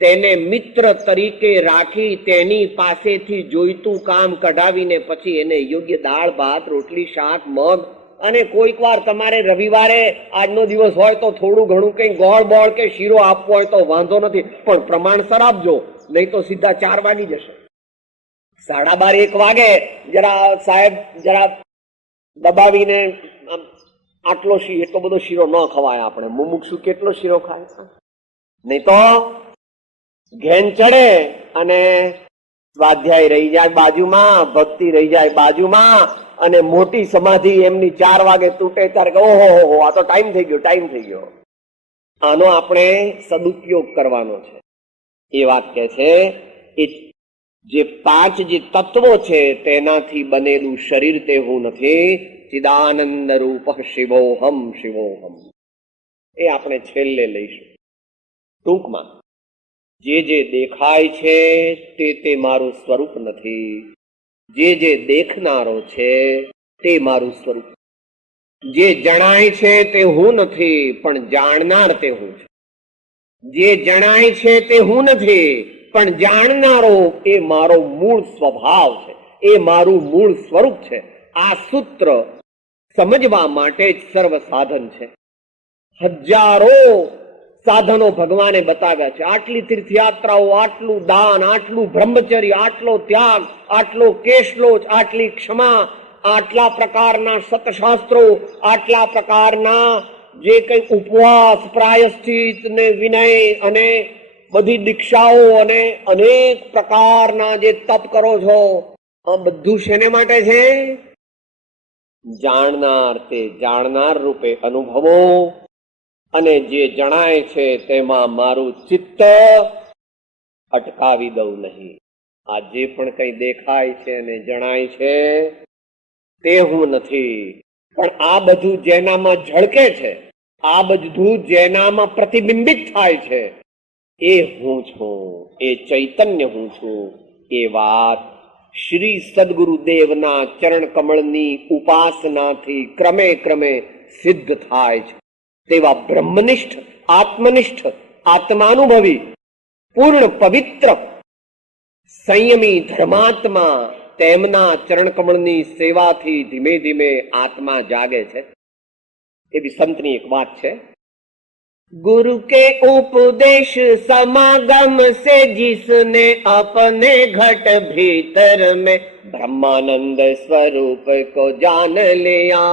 તેને મિત્ર તરીકે રાખી તેની પાસેથી જોઈતું કામ કઢાવીને પછી એને યોગ્ય દાળ ભાત રોટલી શાક મગ, અને કોઈક વાર તમારે રવિવારે આજનો દિવસ હોય તો થોડું ઘણું કઈ ગોળ બોળ કે શીરો આપવો હોય તો વાંધો નથી, પણ પ્રમાણસર આપજો, નહીં તો સીધા 4 વાગી જશે. 12:30 1 વાગે જરા સાહેબ જરા દબાવીને આટલો એટલો બધો શીરો ન ખવાય. આપણે મુમુક્ષુ કેટલો શીરો ખાય, નહીં તો ઘેન ચડે અને સ્વાધ્યાય રહી જાય બાજુમાં, ભક્તિ રહી જાય બાજુમાં, અને મોટી સમાધિ એમની 4 વાગે તૂટે ત્યારે ઓહો આ તો ટાઈમ થઈ ગયો. આનો આપણે સદુપયોગ કરવાનો છે. એ વાત કે છે એ જે 5 જે તત્વો છે તેનાથી બનેલું શરીર તે હું નથી. ચિદાનંદ રૂપ શિવોહમ શિવોહમ. એ આપણે છેલ્લે લઈશું. ટૂંકમાં જે દેખાય છે તે મારું સ્વરૂપ નથી. જે દેખનારો છે તે મારું સ્વરૂપ. જે જણાય છે તે હું નથી, પણ જાણનાર તે હું છું. જે જણાય છે તે હું નથી, પણ જાણનારો એ મારો મૂળ સ્વભાવ છે, એ મારું મૂળ સ્વરૂપ છે. આ સૂત્ર સમજવા માટે જ સર્વ સાધન છે. હજારો સાધનો ભગવાને બતાવ્યા છે. આટલી તીર્થયાત્રાઓ, આટલું દાન, આટલું બ્રહ્મચર્ય, આટલો ત્યાગ, આટલો કેશલોચ, આટલી ક્ષમા, આટલા પ્રકારના સતશાસ્ત્રો, આટલા પ્રકારના જે કઈ ઉપવાસ, પ્રાયશ્ચિત ને વિનય અને બધી દીક્ષાઓ અને અનેક પ્રકારના જે તપ કરો છો, આ બધું શેને માટે છે? જાણનાર તે જાણનાર રૂપે અનુભવો અને જે જણાય છે તેમાં મારું ચિત્ત અટકાવી દઉં નહીં. આ જે પણ કઈ દેખાય છે અને જણાય છે તે હું નથી, પણ આ બધું જેનામાં ઝળકે છે, આ બધું જેનામાં પ્રતિબિંબિત થાય છે, એ હું છું, એ ચૈતન્ય હું છું. એ વાત શ્રી સદગુરુદેવના ચરણ કમળની ઉપાસનાથી ક્રમે ક્રમે સિદ્ધ થાય છે. તેવા બ્રહ્મનિષ્ઠ, આત્મનિષ્ઠ, આત્માનુભવી, પૂર્ણ પવિત્ર, સંયમી ધર્માત્મા, તેમના ચરણ કમળની સેવાથી ધીમે ધીમે આત્મા જાગે છે. એવી સંતની એક વાત છે, गुरु के उपदेश समागम से जिसने अपने घट भीतर में ब्रह्मानंद स्वरूप को जान लिया.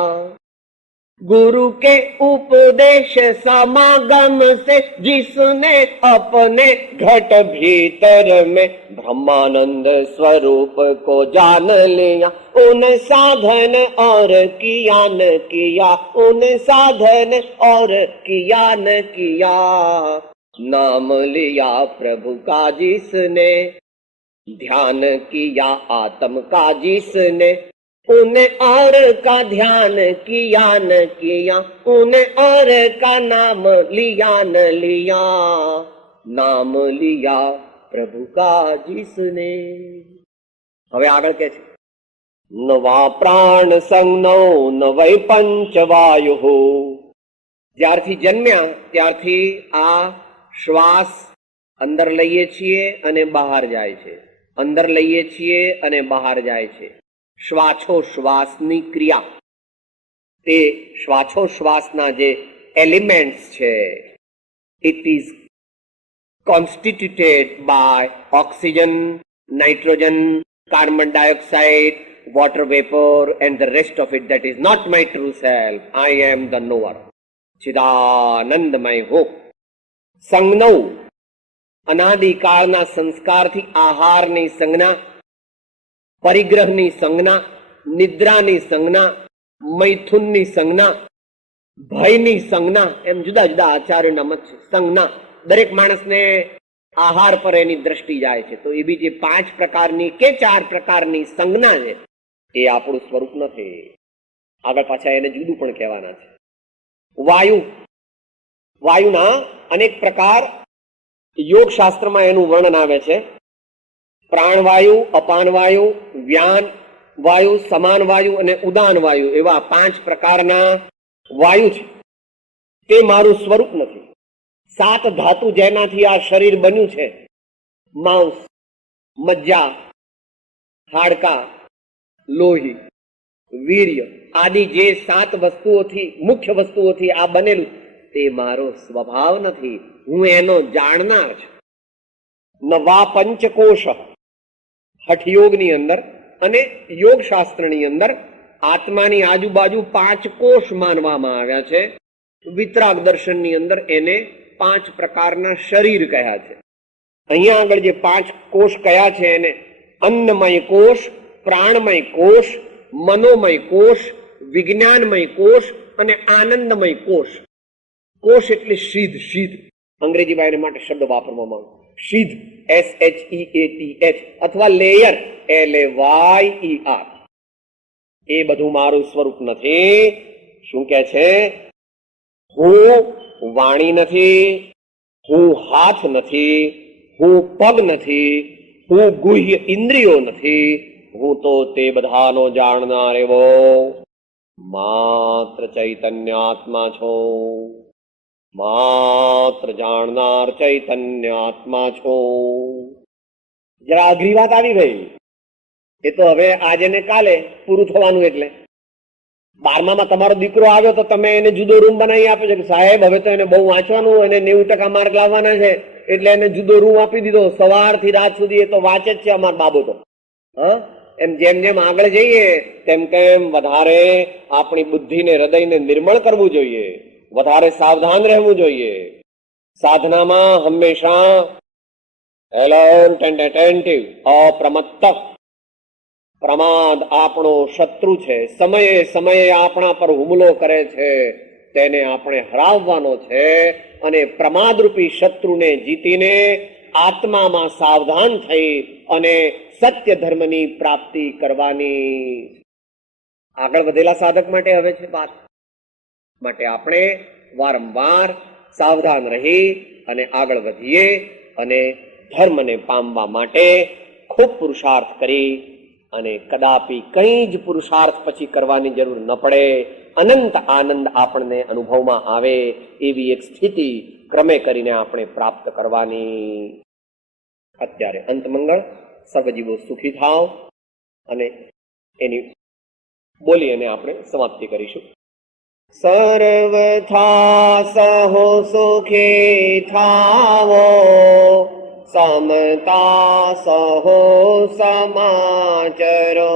गुरु के उपदेश समागम से जिसने अपने घट भीतर में ब्रह्मानंद स्वरूप को जान लिया. उन साधन और किया न किया, उन साधन और किया न किया. नाम लिया प्रभु का जिसने, ध्यान किया आत्म का जिसने, उन्हें और का ध्यान किया न किया, उन्हें और का नाम लिया न लिया. नाम लिया प्रभु का जिसने. હવે આગળ કે છે, નવા પ્રાણ સંજ્ઞો નવૈ પંચવાયુ. જ્યારથી જન્મ્યા ત્યારથી આ શ્વાસ અંદર લઈએ છીએ અને બહાર જાય છે, અંદર લઈએ છીએ અને બહાર જાય છે. શ્વાસોશ્વાસની ક્રિયા, તે શ્વાસોશ્વાસના જે એલિમેન્ટ્સ છે, it is constituted by oxygen, nitrogen, carbon dioxide, water vapor and the rest of it. That is not my true self. I am the knower. ચિદાનંદમય હો. સંજ્ઞો, અનાદિકાળના સંસ્કારથી આહારની સંજ્ઞા, પરિગ્રહની સંજ્ઞા, નિદ્રાની સંજ્ઞા, મૈથુનની સંજ્ઞા, ભયની સંજ્ઞા, એમ જુદા જુદા આચાર્યના મત છે. સંજ્ઞા દરેક માણસને આહાર પર એની દ્રષ્ટિ જાય છે, તો એ બીજી 5 પ્રકારની કે 4 પ્રકારની સંજ્ઞા છે, એ આપણું સ્વરૂપ નથી. આગળ પાછા એને જુદું પણ કહેવાના છે. વાયુ, વાયુના અનેક પ્રકાર યોગ શાસ્ત્રમાં એનું વર્ણન આવે છે. પ્રાણવાયુ, અપાન વાયુ, વ્યાન વાયુ, સમાન વાયુ અને ઉદાન વાયુ, એવા 5 પ્રકારના વાયુ છે. તે મારું સ્વરૂપ નથી. 7 ધાતુ જેનાથી આ શરીર બન્યું છે, માંસ, મજ્જા, હાડકા, લોહી, વીર્ય આદિ જે 7 વસ્તુઓથી, મુખ્ય વસ્તુઓથી આ બનેલું, તે મારો સ્વભાવ નથી. હું એનો જાણનાર છું. નવા પંચકોશ, હઠયોગની અંદર અને યોગ શાસ્ત્રની અંદર આત્માની આજુબાજુ 5 કોષ માનવામાં આવ્યા છે. વિતરાગ દર્શનની અંદર એને 5 પ્રકારના શરીર કહ્યા છે. અહીંયા આગળ જે 5 કોષ કયા છે એને અન્નમય કોષ, પ્રાણમય કોષ, મનોમય કોષ, વિજ્ઞાનમય કોષ અને આનંદમય કોષ. કોષ એટલે શીધ, શીધ અંગ્રેજીમાં એને માટે શબ્દ વાપરવામાં આવે. શીધ, SHEATH અથવા લેયર, LAYER. એ બધું મારું સ્વરૂપ નથી. શું કે છે? હું વાણી નથી, હું હાથ નથી, હું પગ નથી, હું ગુહ્ય ઇન્દ્રિયો નથી. હું તો તે બધાનો જાણનાર એવો માત્ર ચૈતન્ય આત્મા છું. માત્ર જાણનાર ચૈતન્ય આત્મા છું. જરા અઘરી વાત આવી ગઈ. એ તો હવે આજે ને કાલે પૂરું થવાનું. એટલે 12માં તમારો દીકરો આવ્યો તો તમે એને જુદો રૂમ બનાવી આપ્યો છે કે સાહેબ હવે તો એને બહુ વાંચવાનું, એને 90% માર્ક લાવવાના છે એટલે એને જુદો રૂમ આપી દીધો, સવારથી રાત સુધી એ તો વાંચે જ છે અમારો બાબો તો. હા, એમ જેમ જેમ આગળ જઈએ તેમ તેમ વધારે આપણી બુદ્ધિને હૃદયને નિર્મળ કરવું જોઈએ, વધારે સાવધાન રહેવું જોઈએ. સાધનામાં હંમેશા એલર્ટ એન્ડ એટેન્ટિવ, અપ્રમત્ત. પ્રમાદ આપણો શત્રુ છે, સમયે સમયે આપણા પર હુમલો કરે છે, તેને આપણે હરાવવાનો છે અને પ્રમાદરૂપી શત્રુને જીતીને આત્મામાં સાવધાન થઈ અને સત્ય ધર્મની પ્રાપ્તિ કરવાની. આગળ વધેલા સાધક માટે હવે છે વાત. માટે આપણે વારંવાર સાવધાન રહી અને આગળ વધીએ અને ધર્મને પામવા માટે ખૂબ પુરુષાર્થ કરી અને કદાપી કંઈ જ પુરુષાર્થ પછી કરવાની જરૂર ન પડે, અનંત આનંદ આપણને અનુભવમાં આવે એવી એક સ્થિતિ ક્રમે કરીને આપણે પ્રાપ્ત કરવાની. અત્યારે અંતમંગળ, સર્વજીવો સુખી થાવ અને એની બોલી અને આપણે સમાપ્તિ કરીશું. સર્વથા સહો સુખી થાવો, સમતા સહો સમાચરો,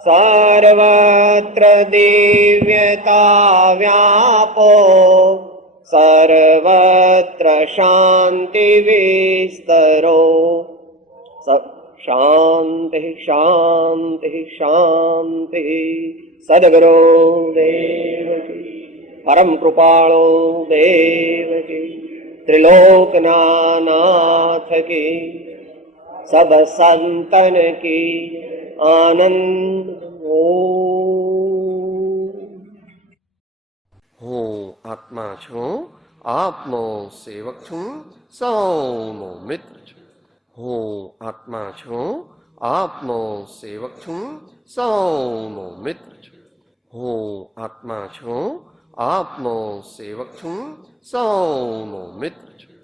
સર્વત્ર દિવ્યતા વ્યાપો, સર્વત્ર શાંતિ વિસ્તરો. શાંતિ શાંતિ શાંતિ. સદગુરુ દેવ કી, પરમ કૃપાળો દેવ કી, ત્રિલોકના નાથ કી, સબ સંતન કી આનંદ. હું આત્મા છું, આપનો સેવક છું, સૌનો મિત્ર છું. હું આત્મા છું, આપનો સેવક છું, સૌનો મિત્ર છું. હું આત્મા છું, આપનો સેવક છું, સૌનો મિત્ર છું.